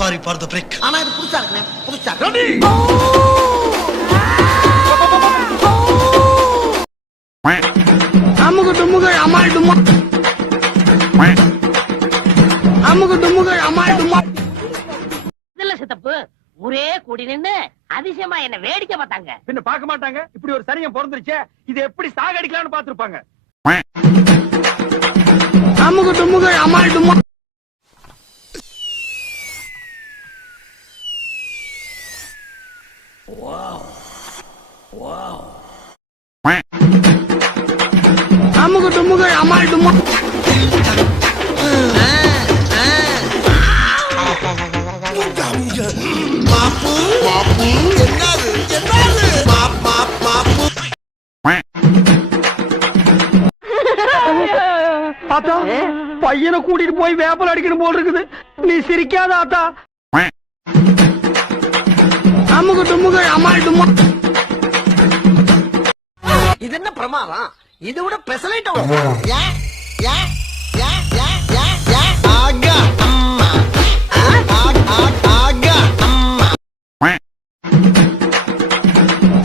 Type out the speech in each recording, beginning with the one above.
Sorry for the break. ஆனா இது புதுசா இருக்குண்ணே, புதுசா இருக்கு. ரெடி அமுகு டுமுகு அமால் டுமா, அமுகு டுமுகு அமால் டுமா. இதுல சித்தப்பு ஒரே கூடி நின்னு அதிசயமா என்ன வேடிக்கை பார்த்தாங்க. பின்ன பார்க்க மாட்டாங்க. இப்படி ஒரு சனியம் பிறந்துருச்சே, இது எப்படி சாகடிக்கலாம்னு பாத்துருப்பாங்க. அமுகு டுமுகு அமால் டுமா. அமுகு டுமுகு அமால் டுமா. மாப்பு மாப்பு என்னது என்னது மாப்பு ஆத்தா, பையனை கூட்டிட்டு போய் வேப்பல் அடிக்கணும் போல் இருக்குது. நீ சிரிக்காத ஆத்தா. அமுகு டுமுகு அமால் டுமா. இது என்ன பிரமாதம்? இது விட பெசலைட் ஆகா அம்மா ஆகா அம்மா.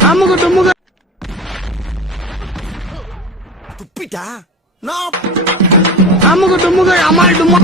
அமுகு டுமுகு துப்பிட்டா நான் அமுகு டுமுகு அமால் டுமா.